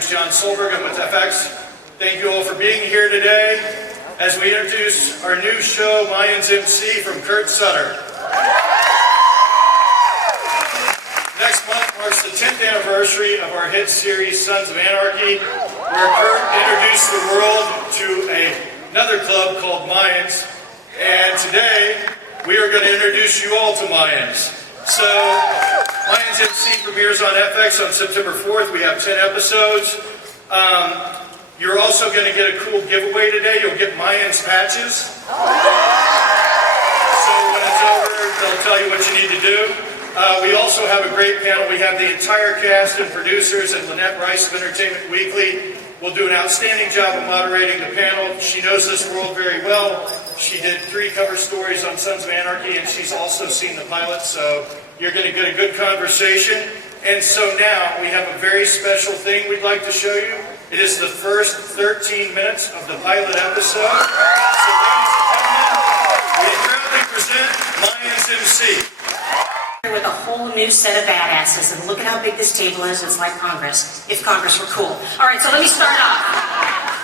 name's John Solberg. I'm with FX. Thank you all for being here today as we introduce our new show, Mayans MC from Kurt Sutter. Next month marks the 10th anniversary of our hit series, Sons of Anarchy, where Kurt introduced the world to another club called Mayans. And today, we are going to introduce you all to Mayans. So, Mayans MC premieres on FX on September 4th. We have 10 episodes. You're also going to get a cool giveaway today. You'll get Mayans patches. So when it's over, they'll tell you what you need to do. We also have a great panel. We have the entire cast and producers, and Lynette Rice of Entertainment Weekly will do an outstanding job of moderating the panel. She knows this world very well. She did 3 cover stories on Sons of Anarchy, and she's also seen the pilot, so you're going to get a good conversation. And so now we have a very special thing we'd like to show you. It is the first 13 minutes of the pilot episode. So ladies and gentlemen, we proudly present Mayans MC. With a whole new set of badasses, and look at how big this table is. It's like Congress, if Congress were cool. All right, so let me start off.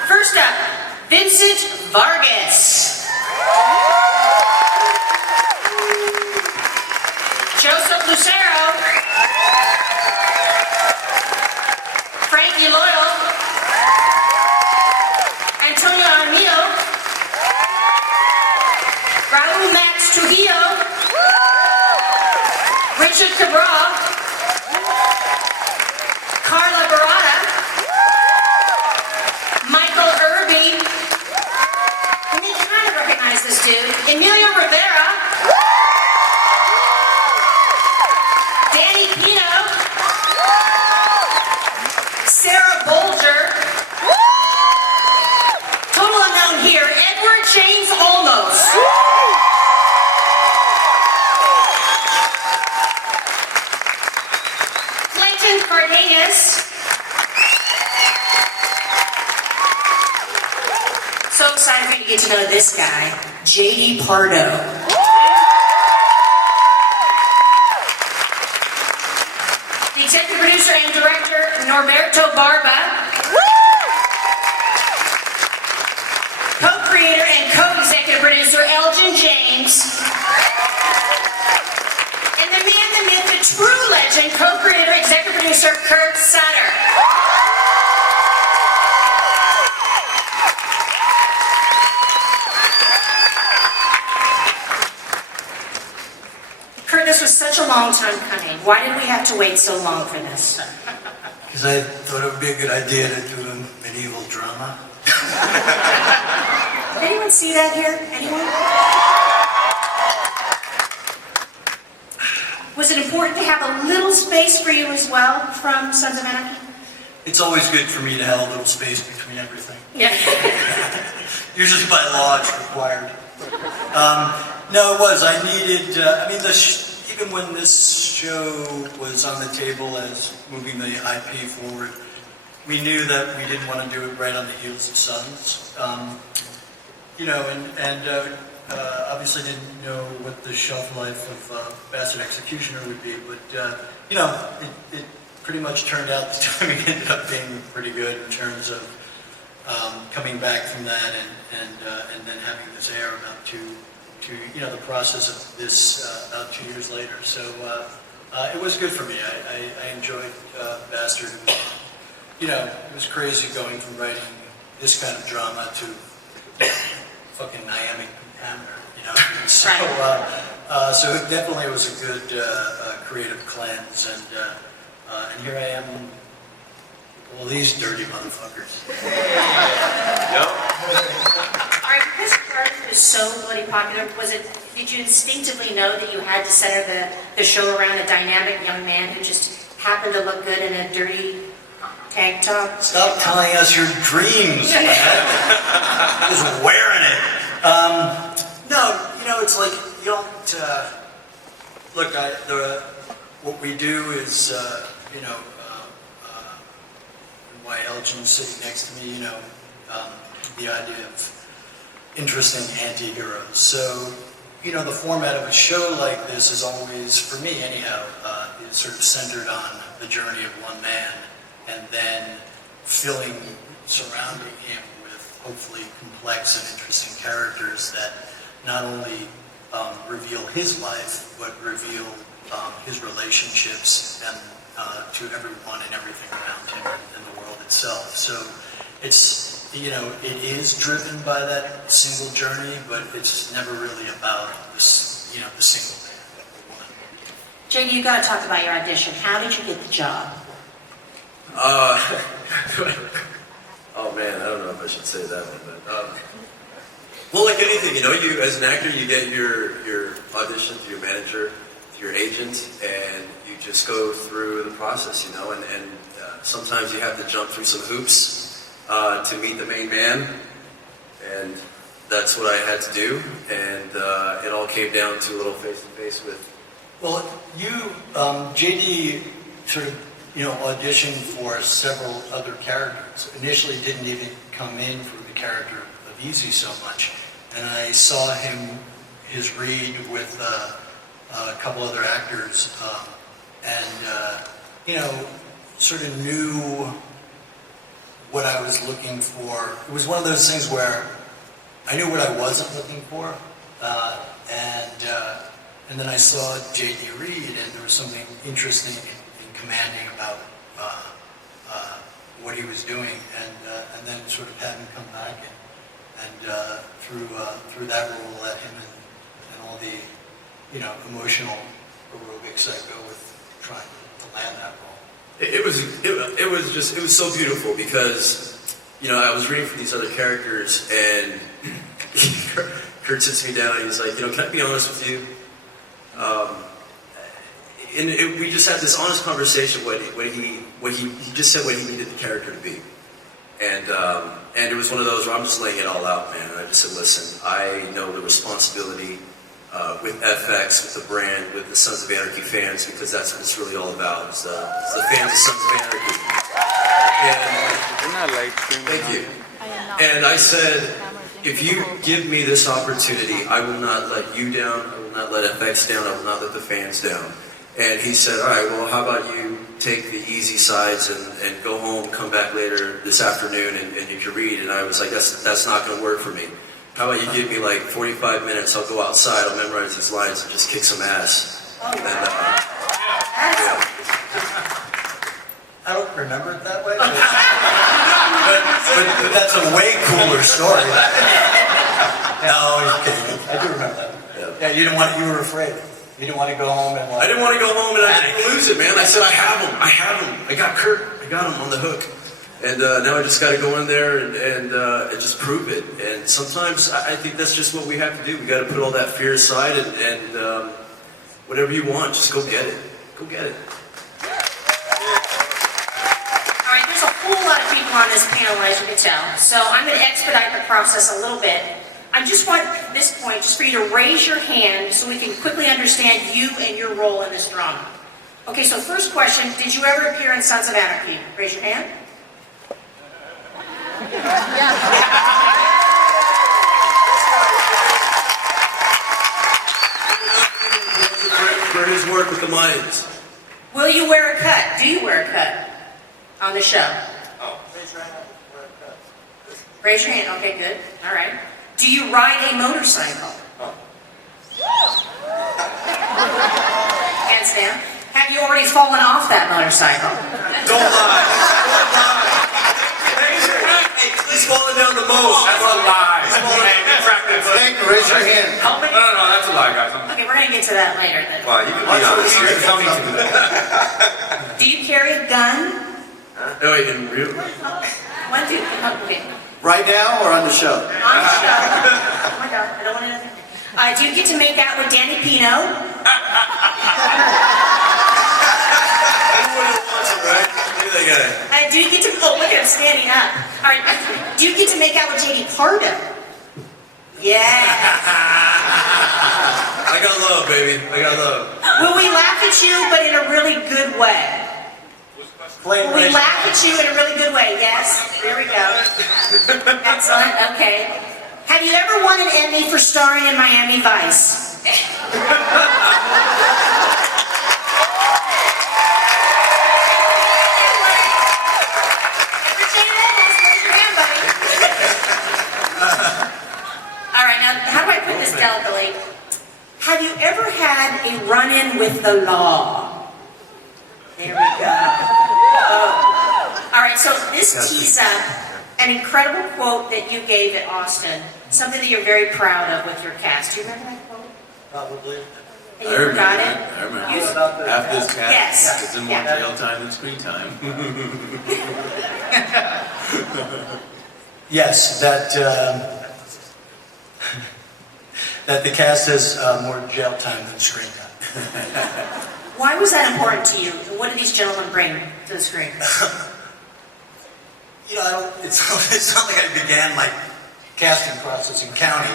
First up, Vincent Vargas. Joseph Lucero. Frankie Loyal. Antonio Armillo. Raul Max Trujillo. Richard Cabral, Carla Barada, Michael Irby, I mean, you kind of recognize this dude, Emilio Rivera, Danny Pino, Sarah Bolger, total unknown here, Edward James Olmos. Cardenas. So excited for you to get to know this guy, J.D. Pardo. The executive producer and director, Norberto Barba. Co-creator and co-executive producer, Elgin James. And the man, the myth, the true legend, co-creator, executive producer, Kurt Sutter. Kurt, this was such a long time coming. Why did we have to wait so long for this? Because I thought it would be a good idea to do a medieval drama. Did anyone see that here? Anyone? Was it important to have a little space for you as well from Sons of Anarchy? It's always good for me to have a little space between everything. Yeah. Usually by law it's required. No, it was. I needed, even when this show was on the table as moving the IP forward, we knew that we didn't want to do it right on the heels of Sons. Obviously didn't know what the shelf life of Bastard Executioner would be, but it pretty much turned out the timing ended up being pretty good in terms of coming back from that and then having this air about the process of this about 2 years later. So it was good for me. I enjoyed Bastard. It was crazy going from writing this kind of drama to fucking Miami Hammer. So, so it definitely was a good creative cleanse, and here I am, all these dirty motherfuckers. Yep. All right, because Kurt is so bloody popular, did you instinctively know that you had to center the show around a dynamic young man who just happened to look good in a dirty tank top? Stop telling us your dreams, man. Just wearing it. No, it's like you don't. Look, what we do is, why Elgin's sitting next to me, the idea of interesting anti-heroes. So, the format of a show like this is always, for me anyhow, is sort of centered on the journey of one man, and then surrounding him with hopefully complex and interesting characters that not only reveal his life, but reveal his relationships and to everyone and everything around him and the world itself. So it's, it is driven by that single journey, but it's never really about this, the single man, the one. Jane, you got to talk about your audition. How did you get the job? Oh man, I don't know if I should say that one, but well, like anything, you as an actor, you get your audition through your manager, through your agent, and you just go through the process, and sometimes you have to jump through some hoops to meet the main man, and that's what I had to do, and it all came down to a little face-to-face with. Well, JD sort of, auditioned for several other characters. Initially didn't even come in for the character of Easy so much. And I saw his read with a couple other actors, sort of knew what I was looking for. It was one of those things where I knew what I wasn't looking for, and then I saw J.D. Reed, and there was something interesting and commanding about what he was doing, and then sort of had him come back and through that role, let him and all the emotional aerobics that go with trying to land that role. It was so beautiful because I was reading for these other characters, and Kurt sits me down and he's like, can I be honest with you? We just had this honest conversation. He just said what he needed the character to be, and it was one of those where I'm just laying it all out, man. And I just said, listen, I know the responsibility with FX, with the brand, with the Sons of Anarchy fans, because that's what it's really all about. It's the fans of Sons of Anarchy. Thank you. And I said, if you give me this opportunity, I will not let you down. I will not let FX down. I will not let the fans down. And he said, all right, well, how about you take the easy sides and go home, come back later this afternoon, and you can read. And I was like, that's not going to work for me. How about you give me like 45 minutes, I'll go outside, I'll memorize these lines and just kick some ass. Oh, and, yeah. I don't remember it that way, but that's a way cooler story. No, you're kidding. I do remember that. Yeah, you were afraid. You didn't want to go home and I didn't want to go home and I didn't lose it, man. I said, I have him. I got Kurt. I got him on the hook. And now I just got to go in there and just prove it. And sometimes I think that's just what we have to do. We got to put all that fear aside and whatever you want, just go get it. Go get it. All right, there's a whole lot of people on this panel, as you can tell. So I'm going to expedite the process a little bit. I just want, at this point, just for you to raise your hand so we can quickly understand you and your role in this drama. Okay, so first question, did you ever appear in Sons of Anarchy? Raise your hand. For his work with the Mayans. Will you wear a cut? Do you wear a cut on the show? Oh. Raise your hand. Okay, good. All right. Do you ride a motorcycle? Oh. Hands down. Have you already fallen off that motorcycle? Don't lie. Hey, he's falling down the most. That's a lie. Raise your hand. How many? No, that's a lie, guys. Okay, we're going to get to that later then. Well, you can be honest. You're coming to that. Do you carry a gun? Oh, in real? One, two, okay. Right now or on the show? On the show. Oh my God, I don't want to. Do you get to make out with Danny Pino? Everybody wants it, right? Look at that guy. Do you get to? Oh, look at him standing up. All right. Do you get to make out with JD Pardo? Yeah. I got love, baby. I got love. Will we laugh at you, but in a really good way? Will we laugh at you in a really good way? Yes. There we go. Excellent. Okay. Have you ever won an Emmy for starring in Miami Vice? Stay there, let's raise your hand, buddy. All right, now, how do I put this delicately? Have you ever had a run-in with the law? There we go. Oh. All right, so this tees up an incredible quote that you gave at Austin, something that you're very proud of with your cast. Do you remember that quote? Probably. And you forgot it? I remember. You- Half this cast Yes. is in more Yeah. jail time than screen time. Yes, that that the cast has more jail time than screen time. Why was that important to you? What did these gentlemen bring to the screen? You know, it's not like I began my casting process in county.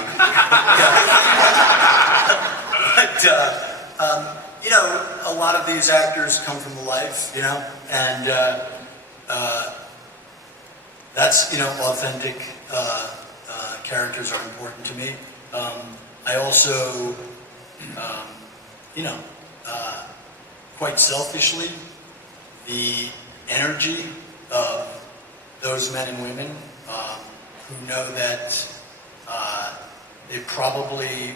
But, you know, a lot of these actors come from the life, you know, and that's, you know, authentic characters are important to me. I also, you know, quite selfishly, the energy of those men and women who know that they probably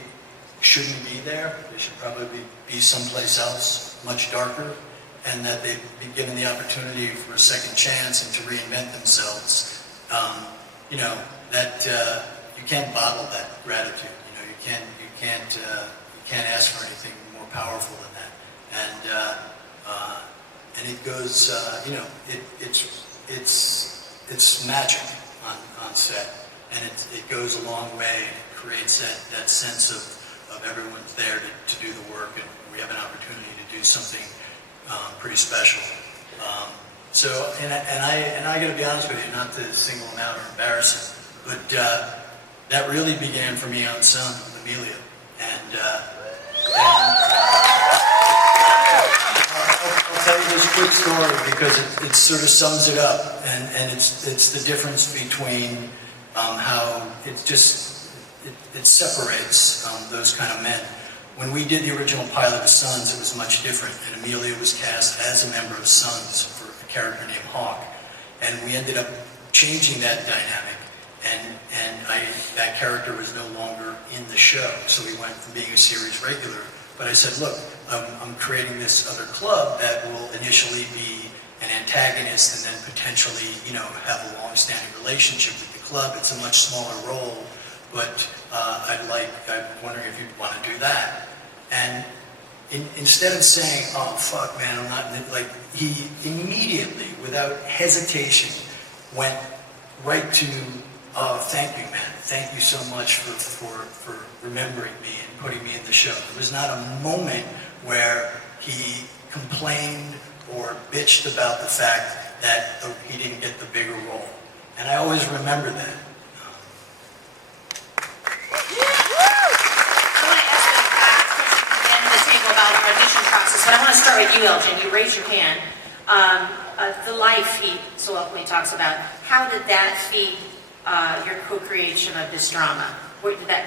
shouldn't be there. They should probably be someplace else, much darker, and that they've been given the opportunity for a second chance and to reinvent themselves. You know, that you can't bottle that gratitude. You know, you can't ask for anything more powerful than that. And it goes, you know, it's magic on set, and it goes a long way. It creates that sense of everyone's there to do the work, and we have an opportunity to do something pretty special. So, and I got to be honest with you, not to single them out or embarrass them, but that really began for me on Son, Amelia, and I'll tell you this quick story because it sort of sums it up, and it's the difference between how it separates those kind of men. When we did the original pilot of Sons, it was much different, and Amelia was cast as a member of Sons for a character named Hawk, and we ended up changing that dynamic, and that character was no longer in the show, so we went from being a series regular. But I said, look, I'm creating this other club that will initially be an antagonist and then potentially, you know, have a long-standing relationship with the club. It's a much smaller role, but I'm wondering if you'd want to do that. And instead of saying, oh, fuck, man, I'm not, like, he immediately, without hesitation, went right to, oh, thank you, man. Thank you so much for remembering me and putting me in the show. There was not a moment where he complained or bitched about the fact that he didn't get the bigger role. And I always remember that. But I want to start with you, Elgin. You raised your hand. The life feed so eloquently talks about. How did that feed your co-creation of this drama?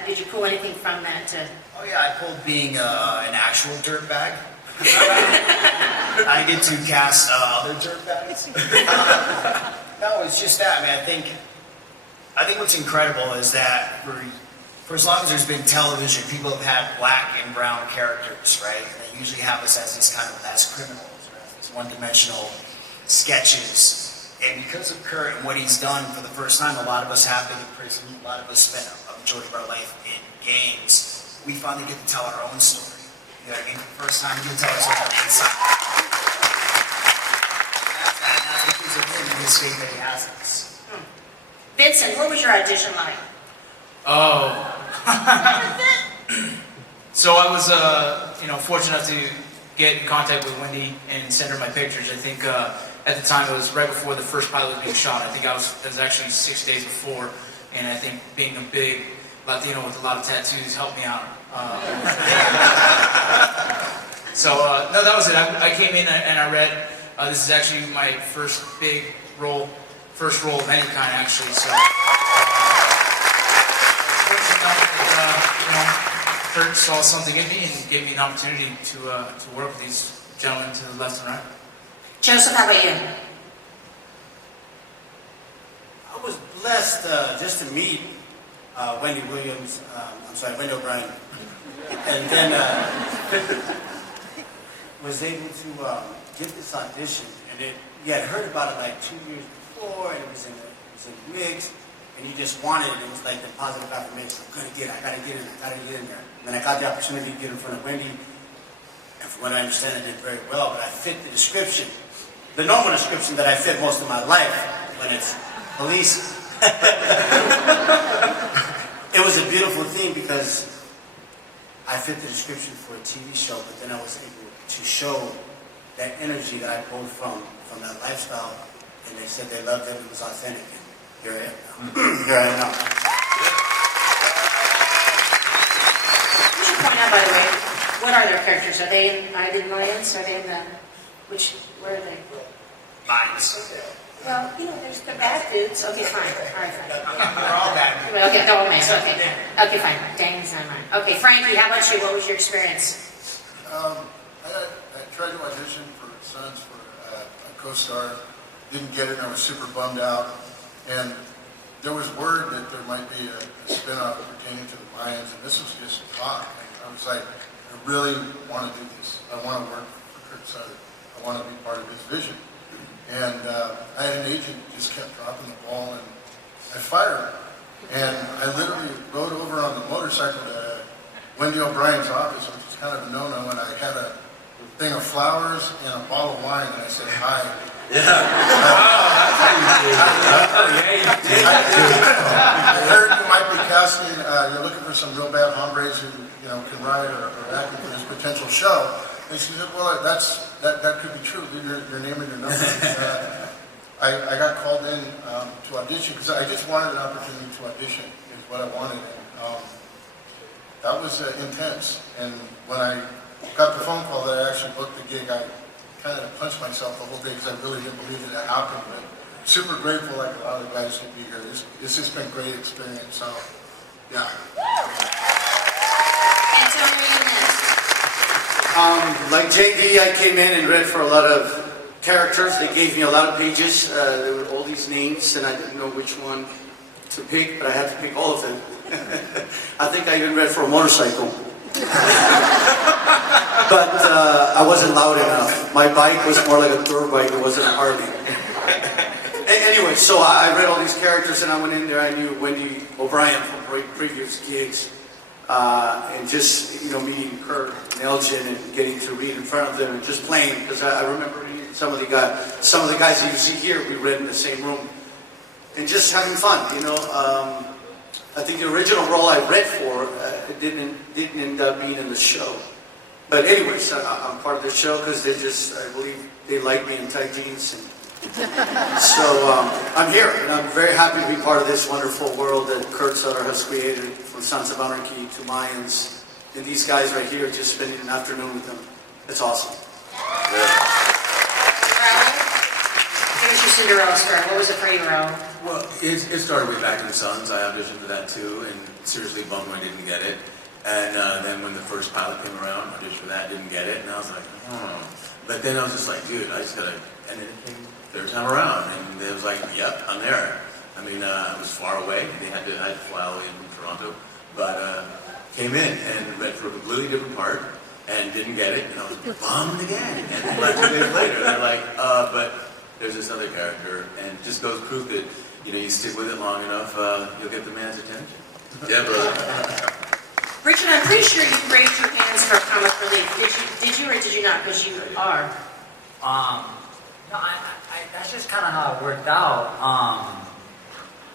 Did you pull anything from that? Oh yeah, I pulled being an actual dirtbag. I get to cast other dirtbags. No, it's just that, man. I think what's incredible is that for as long as there's been television, people have had black and brown characters, right? And they usually have us as these kind of as criminals, or as these one-dimensional sketches. And because of Kurt and what he's done for the first time, a lot of us have been in prison, a lot of us spent a majority of our life in gangs. We finally get to tell our own story. You know what I mean? For the first time, we get to tell our story inside. That's because of him and his faith that he has us. Vincent, what was your audition like? Oh. So I was, fortunate enough to get in contact with Wendy and send her my pictures. I think at the time it was right before the first pilot was being shot. I think it was actually 6 days before, and I think being a big Latino with a lot of tattoos helped me out. No, that was it. I came in and I read. This is actually my first role of any kind, actually. So. Kurt saw something in me and gave me an opportunity to work with these gentlemen to the left and right. Joseph, how about you? was blessed just to meet Wendy O'Brien. And then was able to get this audition. And you had heard about it like 2 years before, and it was in the mix, and you just wanted it. It was like the positive affirmation. I gotta get in there. And then I got the opportunity to get in front of Wendy, and from what I understand, I did very well, but I fit the description. The normal description that I fit most of my life when it's police. It was a beautiful thing because I fit the description for a TV show, but then I was able to show that energy that I pulled from that lifestyle, and they said they loved it, it was authentic, and here I am now. Here I am now. You should point out, by the way, what are their characters? Are they in Mayans? Are they in the, where are they? Bias. Well, they're bad dudes. Okay, fine. All right, fine. They're all bad. Okay, they're all Mayans. Okay, fine. Dang, it's not mine. Okay, Frankie, how about you? What was your experience? I tried to audition for Sons for a co-star, didn't get it, and I was super bummed out. And there was word that there might be a spin-off pertaining to the Mayans, and this was just talk. And I was like, I really want to do this. I want to work for Kurt Sutter. I want to be part of his vision. And I had an agent who just kept dropping the ball, and I fired him. And I literally rode over on the motorcycle to Wendy O'Brien's office, which was kind of a no-no, and I had a thing of flowers and a bottle of wine, and I said, hi. I heard you might be casting, you're looking for some real bad hombres who can write or act for this potential show. And she said, well, that could be true. Leave your name and your number. I got called in to audition because I just wanted an opportunity to audition is what I wanted. And that was intense. And when I got the phone call that I actually booked the gig, I kind of punched myself the whole day because I really didn't believe that it happened. But super grateful, like a lot of guys, to be here. It's just been a great experience. So, yeah. Antonio, you next. Like JD, I came in and read for a lot of characters. They gave me a lot of pages. There were all these names, and I didn't know which one to pick, but I had to pick all of them. I think I even read for a motorcycle. But I wasn't loud enough. My bike was more like a tour bike. It wasn't a Harley. Anyway, so I read all these characters, and I went in there. I knew Wendy O'Brien from previous gigs. And just, meeting Kurt and Elgin and getting to read in front of them and just playing, because I remember reading some of the guys that you see here, we read in the same room. And just having fun, I think the original role I read for didn't end up being in the show. But anyways, I'm part of the show because I believe they like me in tight jeans. And so I'm here, and I'm very happy to be part of this wonderful world that Kurt Sutter has created, from Sons of Anarchy to Mayans, and these guys right here, just spending an afternoon with them. It's awesome. Give us your Cinderella story. What was it for you, Raul? Well, it started way back in Sons. I auditioned for that too, and seriously bummed when I didn't get it. And then when the first pilot came around, I auditioned for that, didn't get it, and I was like, But then I was just like, dude, I just gotta, and then it came third time around, and it was like, yep, I'm there. I mean, it was far away, and I had to fly all the way in from Toronto, but came in and read for a completely different part, and didn't get it, and I was bummed again. And then like 2 days later, they're like, but there's this other character, and it just goes proof that, you stick with it long enough, you'll get the man's attention. Yeah, brother. Richard, I'm pretty sure you raised your hands for comic relief. Did you or did you not? Because you are. No, that's just kind of how it worked out.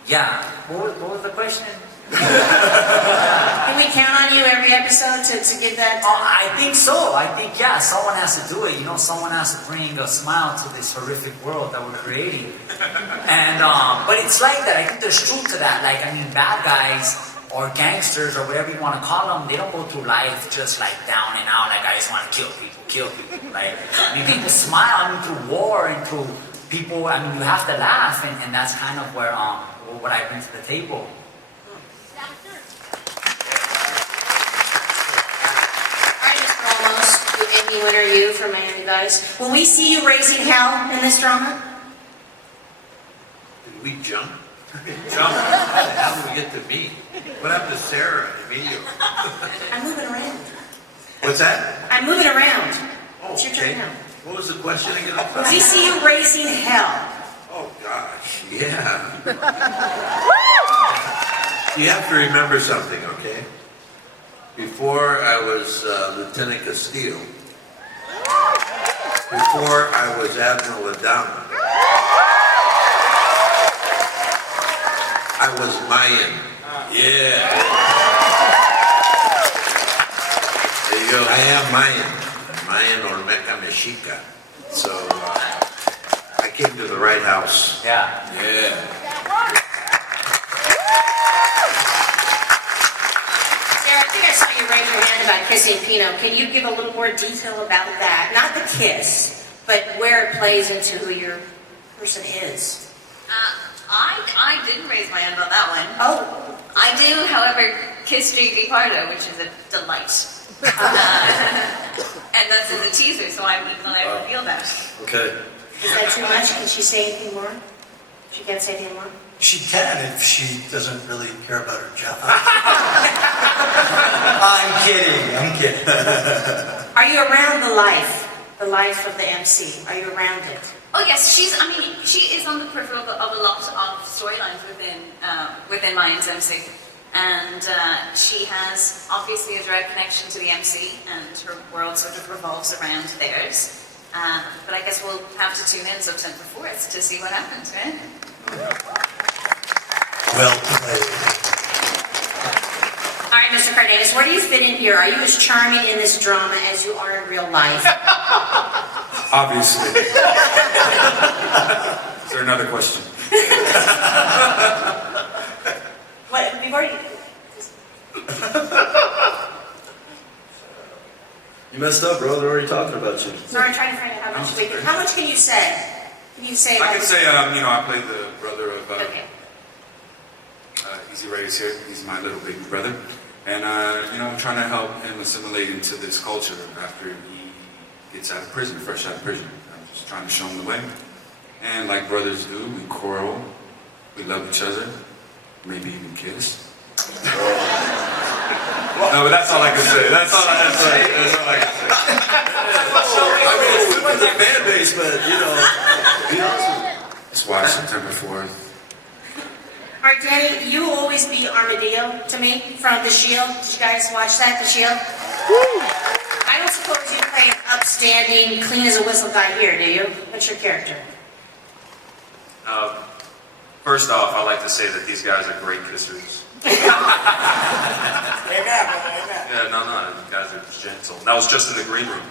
Yeah. What was the question? Can we count on you every episode to give that? I think so. I think, yeah, someone has to do it. Someone has to bring a smile to this horrific world that we're creating. And, but it's like that. I think there's truth to that. Bad guys or gangsters or whatever you want to call them, they don't go through life just down and out, I just want to kill people. People smile, through war and through people, you have to laugh, and that's kind of where, what I bring to the table. Amy, when are you from Miami Vice? Will we see you raising hell in this drama? Did we jump? John, how did we get to meet? What happened to Sarah and Emilio? I'm moving around. What's that? I'm moving around. Oh, It's your okay. turn now. What was the question again? We see you raising hell. Oh, gosh, yeah. You have to remember something, okay? Before I was Lieutenant Castillo, before I was Admiral Adama, I was Mayan. Yeah. There you go. I am Mayan. Mayan or Meca Mexica. So I came to the right house. Yeah. Yeah. Sarah, I think I saw you raise your hand about kissing Pino. Can you give a little more detail about that? Not the kiss, but where it plays into who your person is. I didn't raise my hand on that one. Oh. I do, however, kiss JD Pardo, which is a delight. And that's in the teaser, so I'm even allowed to feel that. Okay. Is that too much? Can she say anything more? She can't say anything more? She can if she doesn't really care about her job. I'm kidding. Are you around the life of the MC? Are you around it? Oh yes, she is on the peripheral of a lot of storylines within Mayans MC. And she has obviously a direct connection to the MC, and her world sort of revolves around theirs. But I guess we'll have to tune in September 4th to see what happens, right? Well played. All right, Mr. Cardenas, where do you fit in here? Are you as charming in this drama as you are in real life? Obviously. Is there another question? What, we've already... You messed up, bro. They're already talking about you. Sorry, I'm trying to find out how much we can... How much can you say? Can you say... I can say, I play the brother of Okay. Easy Ray's here. He's my little baby brother. And, I'm trying to help him assimilate into this culture after he gets out of prison, fresh out of prison. I'm just trying to show him the way. And like brothers do, we quarrel, we love each other, maybe even kiss. No, but that's all I can say. That's all I can say. I mean, it's good for the fan base, but, be awesome. That's why September 4th. All right, Danny, you will always be Armadillo to me from The Shield. Did you guys watch that, The Shield? I don't suppose you play an upstanding, clean as a whistle guy here, do you? What's your character? First off, I like to say that these guys are great kissers. Amen, brother, amen. Yeah, no, you guys are gentle. That was just in the green room.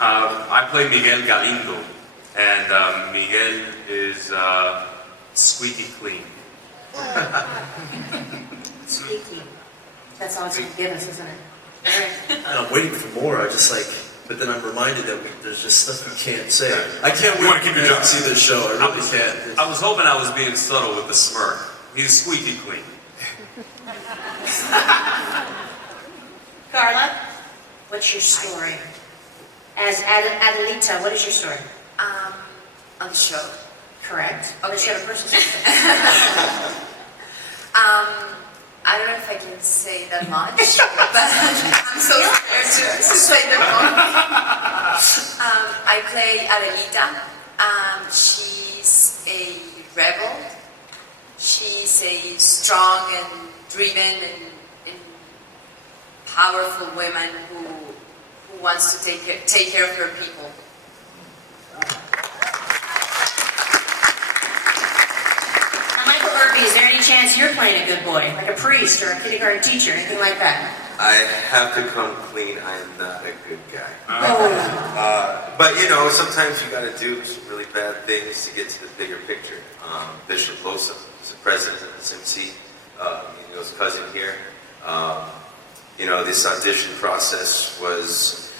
I play Miguel Galindo, and Miguel is squeaky clean. Squeaky. That's all it's going to give us, isn't it? All right. And I'm waiting for more. But then I'm reminded that there's just stuff you can't say. I can't You wait wanna keep your job. to see this show. I really can't. I was hoping I was being subtle with the smirk. He's squeaky clean. Carla, what's your story? As Adelita, what is your story? On the show. Correct. Okay. Let's get a person's story. I don't know if I can say that much, but I'm so scared to say that much. I play Adelita. She's a rebel. She's a strong and driven and powerful woman who wants to take care of her people. Michael Irby, is there any chance you're playing a good boy, like a priest or a kindergarten teacher, anything like that? I have to come clean. I am not a good guy. But sometimes you got to do some really bad things to get to the bigger picture. Bishop Losa is the president of SMC. His cousin here. This audition process was,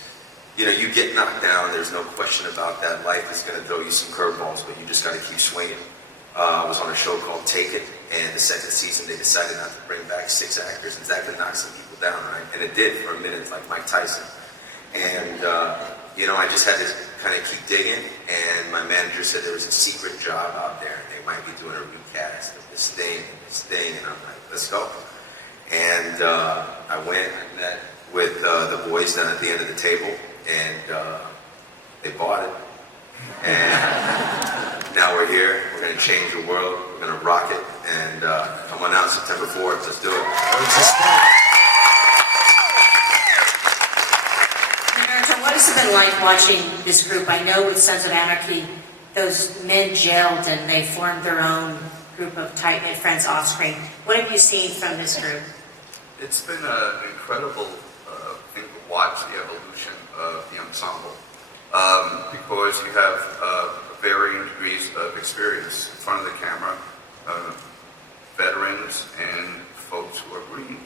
you get knocked down. There's no question about that. Life is going to throw you some curveballs, but you just got to keep swinging. I was on a show called Take It, and the second season they decided not to bring back 6 actors and that could knock some people down, right? And it did for a minute, like Mike Tyson. And, I just had to kind of keep digging, and my manager said there was a secret job out there, might be doing a recast of this thing, and I'm like, let's go. And I went, I met with the boys down at the end of the table, and they bought it. And now we're here, we're going to change the world, we're going to rock it, and come on out September 4th, let's do it. Naruto, what has it been like watching this group? I know with Sons of Anarchy, those men gelled and they formed their own group of tight-knit friends off-screen. What have you seen from this group? It's been an incredible thing to watch the evolution of the ensemble because you have varying degrees of experience in front of the camera, veterans and folks who are green.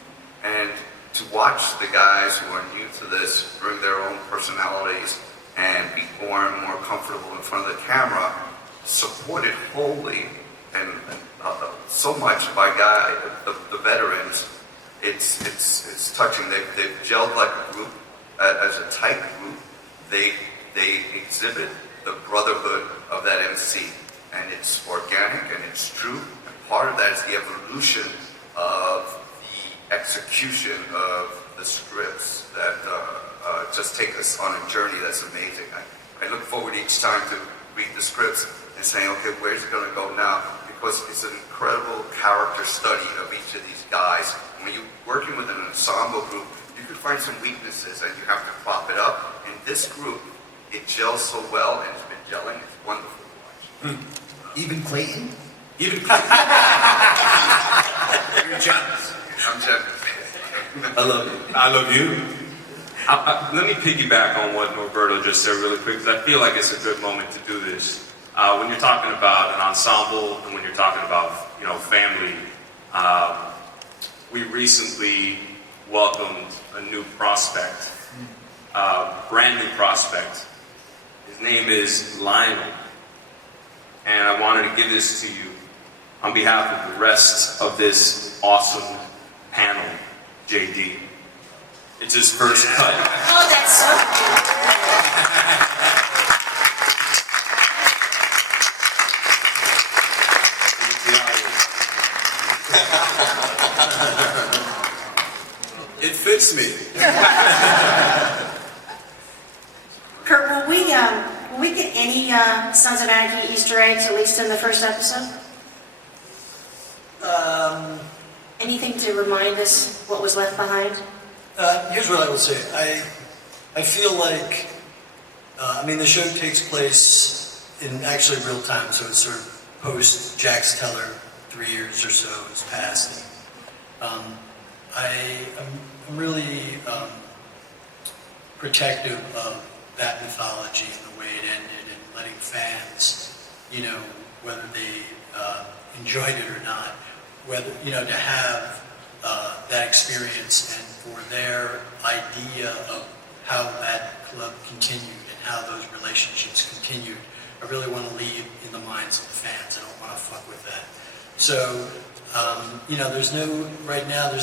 And to watch the guys who are new to this bring their own personalities and be more and more comfortable in front of the camera, supported wholly and so much by the veterans. It's touching. They've gelled like a group, as a tight group. They exhibit the brotherhood of that MC, and it's organic and it's true. And part of that is the evolution of the execution of the scripts that just take us on a journey that's amazing. I look forward each time to read the scripts and saying, okay, where's it going to go now? Because it's an incredible character study of each of these guys. When you're working with an ensemble group, you can find some weaknesses and you have to prop it up. In this group, it gels so well and it's been gelling. It's wonderful to watch. Even Clayton? Even Clayton. You're jealous. I'm jealous. I love you. I love you. Let me piggyback on what Norberto just said really quick, because I feel like it's a good moment to do this. When you're talking about an ensemble and when you're talking about, family, we recently welcomed a new prospect, brand new prospect. His name is Lionel. And I wanted to give this to you on behalf of the rest of this awesome panel, JD. It's his first cut. Oh, that's so It fits me. Kurt, will we get any Sons of Anarchy Easter eggs, at least in the first episode? Anything to remind us what was left behind? Here's what I would say. I feel like, the show takes place in actually real time, so it's sort of post Jax Teller, 3 years or so has passed. I'm really protective of that mythology and the way it ended, and letting fans, whether they enjoyed it or not, whether to have that experience and for their idea of how that club continued and how those relationships continued. I really want to leave in the minds of the fans. I don't want to fuck with that. So, there's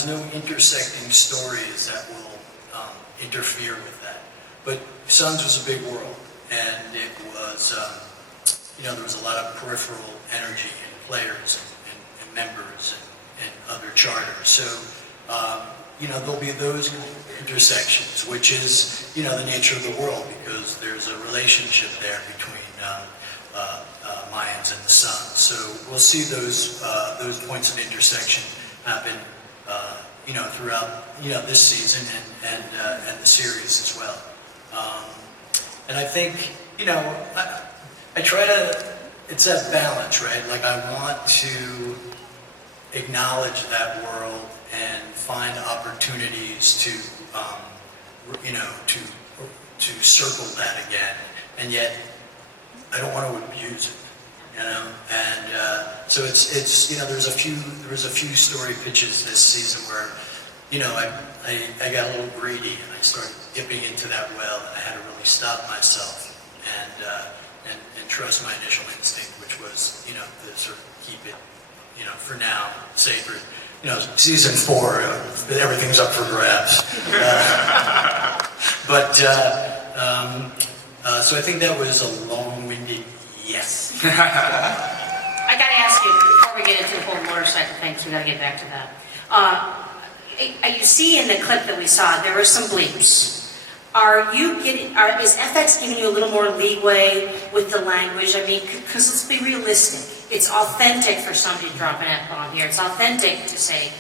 no intersecting stories that will interfere with that. But Sons was a big world, and it was, there was a lot of peripheral energy in players and members and other charters. So, there'll be those intersections, which is, the nature of the world, because there's a relationship there between Mayans and the Sun. So we'll see those points of intersection happen, throughout, this season and the series as well. And I think, I try to, it's that balance, right? Like I want to acknowledge that world and find opportunities to circle that again, and yet I don't want to abuse it, And so it's there was a few story pitches this season where I got a little greedy and I started dipping into that well, and I had to really stop myself and trust my initial instinct, which was to sort of keep it for now sacred. Season 4, everything's up for grabs. So I think that was a long-winded yes. I gotta ask motorcycle thing, so we gotta get back to that. You see in the clip that we saw, there were some bleeps. Is FX giving you a little more leeway with the language? I mean, because let's be realistic. It's authentic for somebody to drop an F-bomb here. It's authentic to say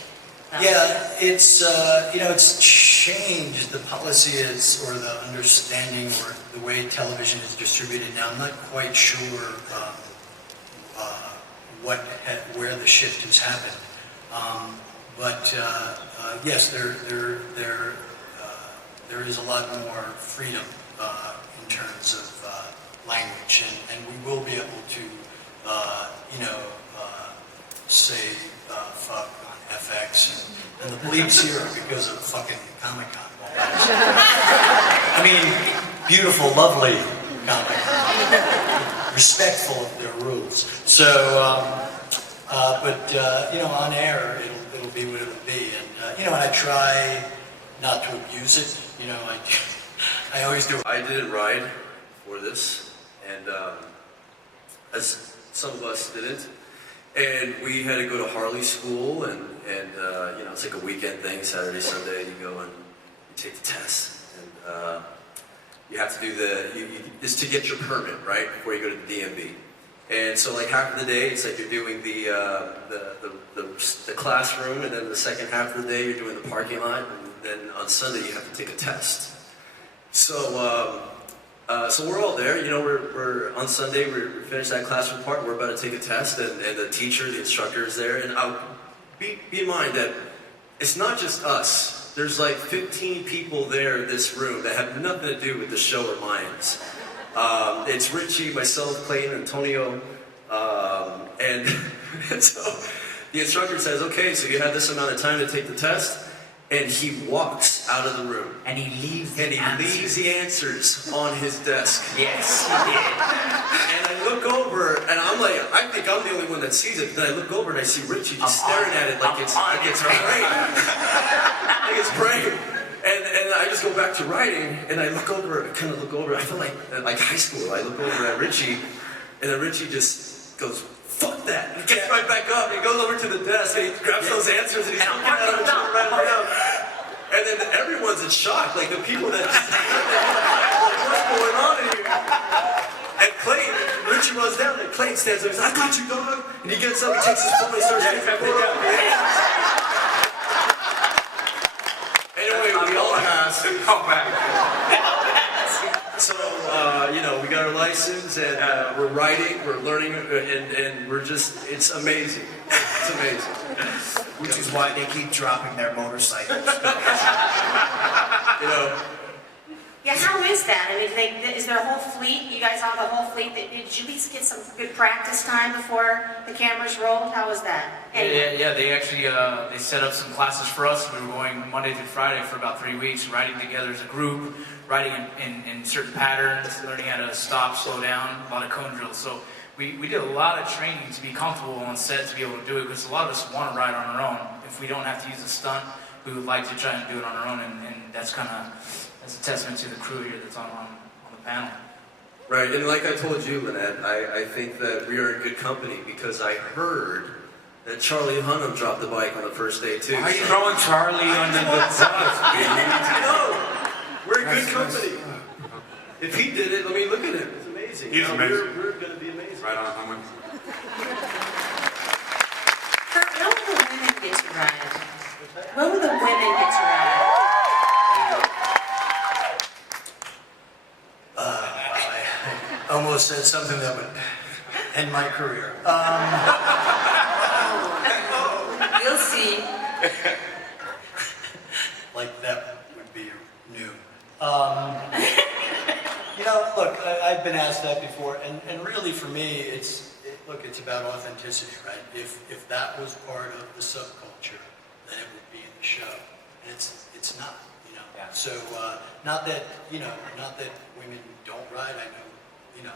that. Yeah, it's, it's changed. The policy is, or the understanding, or the way television is distributed now. I'm not quite sure where the shift has happened. But yes, there is a lot more freedom in terms of language, and we will be able to, say fuck on FX, and the bleeps here are because of fucking Comic-Con. I mean, beautiful, lovely Comic-Con, respectful of their rules. So, on air, it'll be what it'll be, and I try not to abuse it. I always do. I didn't ride for this, and as some of us didn't, and we had to go to Harley school, and it's like a weekend thing, Saturday, Sunday. You go and you take the test, and you have to do it's to get your permit, right, before you go to the DMV. And so, like, half of the day, it's like you're doing the classroom, and then the second half of the day, you're doing the parking lot, and then on Sunday, you have to take a test. So, so we're all there. We're on Sunday. We finished that classroom part. We're about to take a test, and the teacher, the instructor, is there. And be in mind that it's not just us. There's like 15 people there in this room that have nothing to do with the show or Mayans. It's Richie, myself, Clayton, Antonio, and so the instructor says, okay, so you have this amount of time to take the test, and he walks out of the room. And he leaves the answers on his desk. Yes, he did. And I look over, and I'm like, I think I'm the only one that sees it, but then I look over and I see Richie just staring at it like it's praying. Like it's praying. And I just go back to writing, and I look over, I feel like high school. I look over at Richie, and then Richie just goes, fuck that. And he gets right back up, and he goes over to the desk, and he grabs those answers, and he's looking at them and trying to write them down. And then everyone's in shock, like the people that just, what's going on in here? And Clayton, Richie runs down, and Clayton stands up, he's like, I got you, dog. And he gets up, he takes his phone, and he starts taking the phone out. Anyway, we all pass. So, we got our license, and we're riding, we're learning, and we're just, it's amazing. It's amazing. Which is why they keep dropping their motorcycles. Yeah, how is that? I mean, is there a whole fleet? You guys have the whole fleet? Did you at least get some good practice time before the cameras rolled? How was that? Yeah. They actually they set up some classes for us. We were going Monday through Friday for about 3 weeks, riding together as a group, riding in certain patterns, learning how to stop, slow down, a lot of cone drills. So we did a lot of training to be comfortable on set to be able to do it, because a lot of us want to ride on our own. If we don't have to use a stunt, we would like to try and do it on our own, and that's kind of a testament to the crew here that's on the panel. Right, and like I told you, Lynette, I think that we are in good company, because I heard that Charlie Hunnam dropped the bike on the first day too. Why are you throwing Charlie under the bus? No, we're in good company. If he did it, I mean, look at him. It's amazing. He's amazing. We're going to be amazing. Right on, I'm Kurt, when will the women get to ride? When will the women get to ride? I almost said something that would end my career. We'll see. Like that would be new. Look, I've been asked that before, and really for me, it's about authenticity, right? If that was part of the subculture, then it would be in the show, and it's not, Yeah. So not that women don't ride. I know,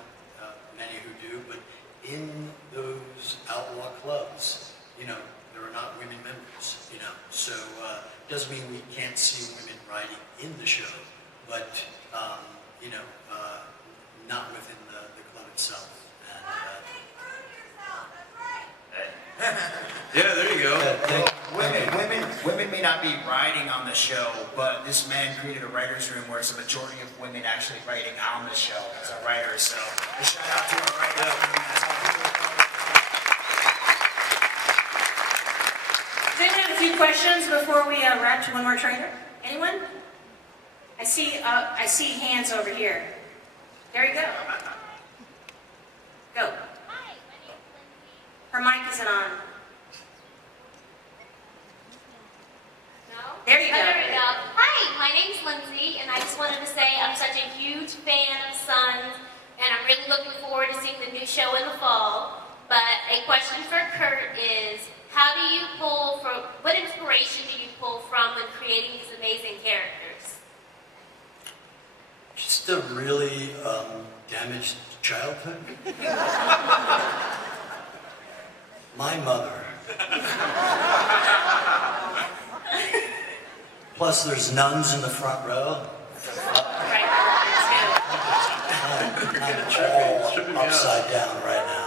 many who do, but in those outlaw clubs, there are not women members, So doesn't mean we can't see women riding in the show, but not within the club itself. And, Yeah, there you go. Women may not be writing on the show, but this man created a writer's room where it's a majority of women actually writing on the show as our writers. So a shout out to our writers. Does anyone have a few questions before we wrap to one more trailer? Anyone? I see hands over here. There you go. Go. Her mic isn't on. There you go. There we go. Hi, my name's Lindsay, and I just wanted to say I'm such a huge fan of Sons, and I'm really looking forward to seeing the new show in the fall. But a question for Kurt is, what inspiration do you pull from when creating these amazing characters? Just a really damaged childhood. My mother. Plus, there's nuns in the front row. I'm upside down right now.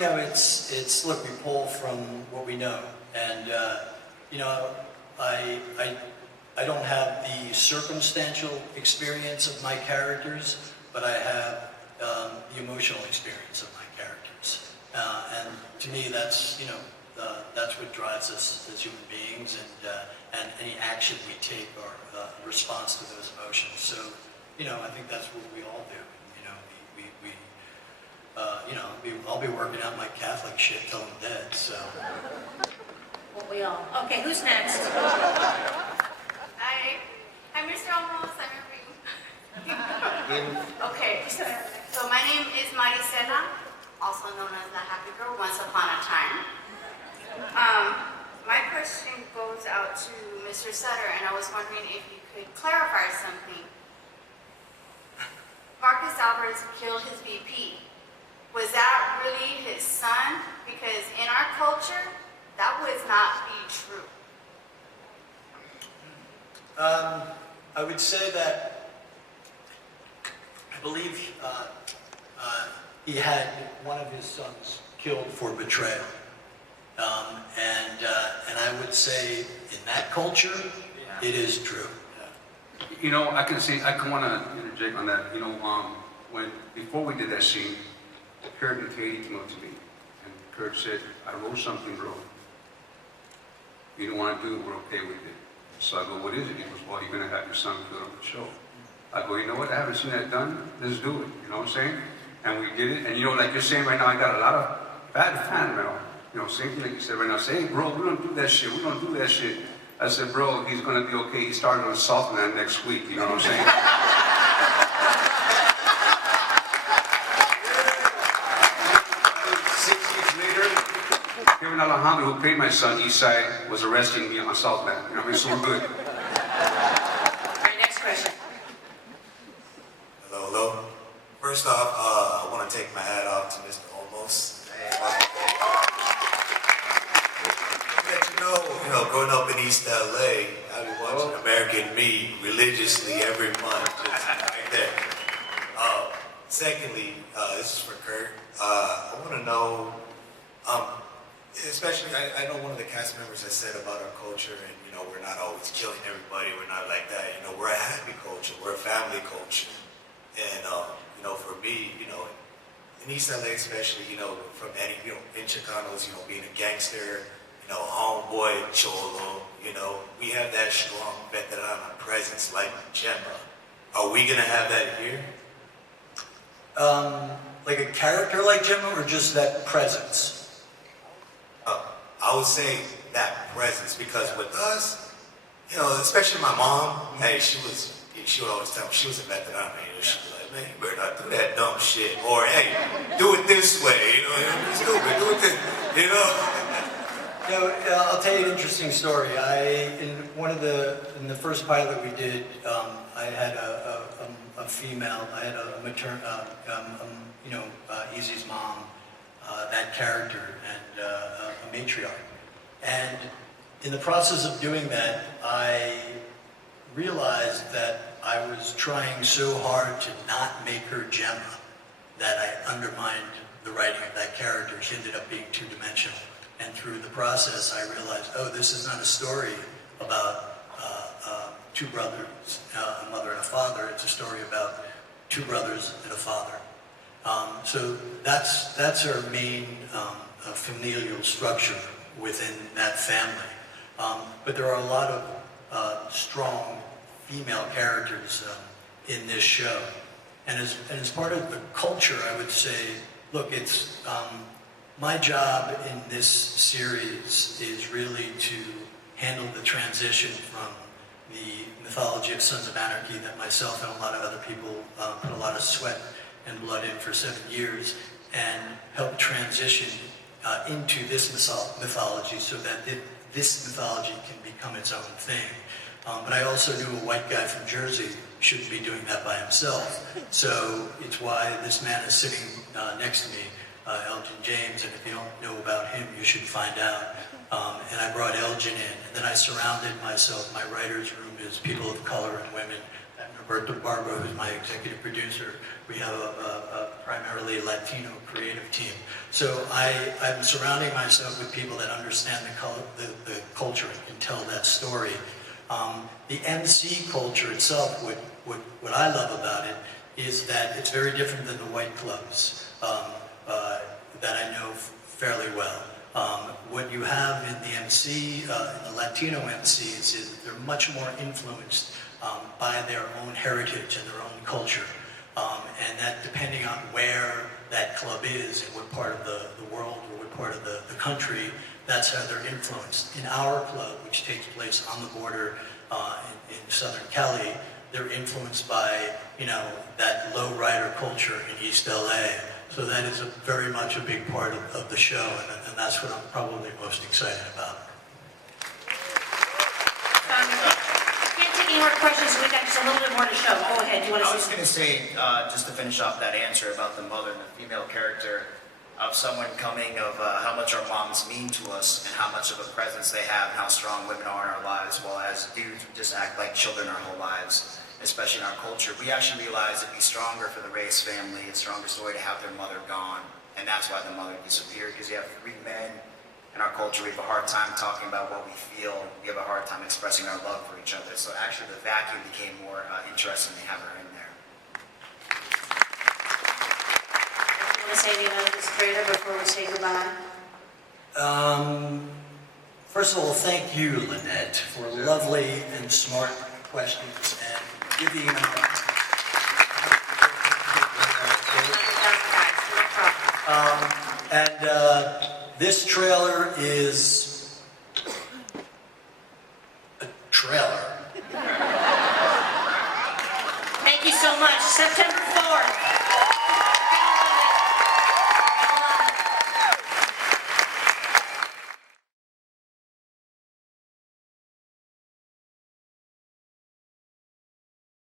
No, it's look, we pull from what we know, and I don't have the circumstantial experience of my characters, but I have the emotional experience of my characters, and to me, that's what drives us as human beings, and any action we take are a response to those emotions. So, I think that's what we all do. I'll be working out my Catholic shit till I'm dead. So. Well, we all. Okay, who's next? Hi, Mr. Almost. I'm you. Okay, so my name is Maricela, also known as the Happy Girl, once upon a time. My question goes out to Mr. Sutter, and I was wondering if you could clarify something. Marcus Alvarez killed his VP. Was that really his son? Because in our culture, that would not be true. I would say that I believe he had one of his sons killed for betrayal, and I would say in that culture, it is true. I want to interject on that. Before we did that scene, Kurt and Katie came up to me, and Kurt said, "I wrote something, bro. You don't want to do it, we're okay with it." So I go, "What is it?" He goes, "Well, you're going to have your son killed on the show." I go, "You know what? I haven't seen that done. Let's do it." You know what I'm saying? And we did it. And like you're saying right now, I got a lot of bad fan mail. Same thing like you said right now. Say, "Hey, bro, we don't do that shit. We don't do that shit." I said, "Bro, he's going to be okay. He started on Salt Man next week." You know what I'm saying? 6 years later, Kevin Alejandro, who played my son, Eastside, was arresting me on Salt Man. You know what I mean? So we're good. All right, next question. Hello. First off, I want to take my hat off to Mr. Olmos. Growing up in East LA, I've been watching American Me religiously every month, just right there. Secondly, this is for Kurt. I want to know, especially, I know one of the cast members has said about our culture, and we're not always killing everybody. We're not like that. We're a happy culture. We're a family culture. And for me, in East LA especially, from any, in Chicanos, being a gangster, homeboy, cholo, we have that strong veterana presence like Gemma. Are we gonna have that here? Like a character like Gemma, or just that presence? I would say that presence, because with us, especially my mom, hey, she would always tell me, she was a veterana, she'd be like, "Man, you better not do that dumb shit," or, "Hey, do it this way, you're stupid, do it this," I'll tell you an interesting story. In the first pilot we did, I had a female. I had a maternal, Easy's mom, that character, and a matriarch. And in the process of doing that, I realized that I was trying so hard to not make her Gemma that I undermined the writing of that character. She ended up being two-dimensional. And through the process, I realized, oh, this is not a story about two brothers, a mother and a father. It's a story about two brothers and a father. So that's our main familial structure within that family. But there are a lot of strong female characters in this show. And as part of the culture, I would say, look, it's my job in this series is really to handle the transition from the mythology of Sons of Anarchy that myself and a lot of other people put a lot of sweat and blood in for 7 years, and help transition into this mythology so that this mythology can become its own thing. But I also knew a white guy from Jersey shouldn't be doing that by himself. So it's why this man is sitting next to me, Elgin James, and if you don't know about him, you should find out. And I brought Elgin in, and then I surrounded myself. My writer's room is people of color and women. And Roberto Barba, who's my executive producer. We have a primarily Latino creative team. So I'm surrounding myself with people that understand the culture and can tell that story. The MC culture itself, what I love about it is that it's very different than the white clubs that I know fairly well. What you have in the MC, in the Latino MCs, is they're much more influenced by their own heritage and their own culture. And that depending on where that club is, and what part of the world or what part of the country, that's how they're influenced. In our club, which takes place on the border in Southern Cali, they're influenced by, that lowrider culture in East LA. So that is very much a big part of the show, and that's what I'm probably most excited about. Can't take any more questions, so we've got just a little bit more to show. Go ahead, do you want to I was going to say, just to finish off that answer about the mother and the female character, of someone coming of how much our moms mean to us and how much of a presence they have and how strong women are in our lives, while as dudes we just act like children our whole lives, especially in our culture. We actually realize it'd be stronger for the Reyes family, a stronger story to have their mother gone, and that's why the mother disappeared, because you have 3 men in our culture. We have a hard time talking about what we feel. We have a hard time expressing our love for each other. So actually the vacuum became more interesting to have her in there. want to say anything about this trailer before we say goodbye? First of all, thank you, Lynette, for lovely and smart questions and giving this trailer is a trailer. Thank you so much. September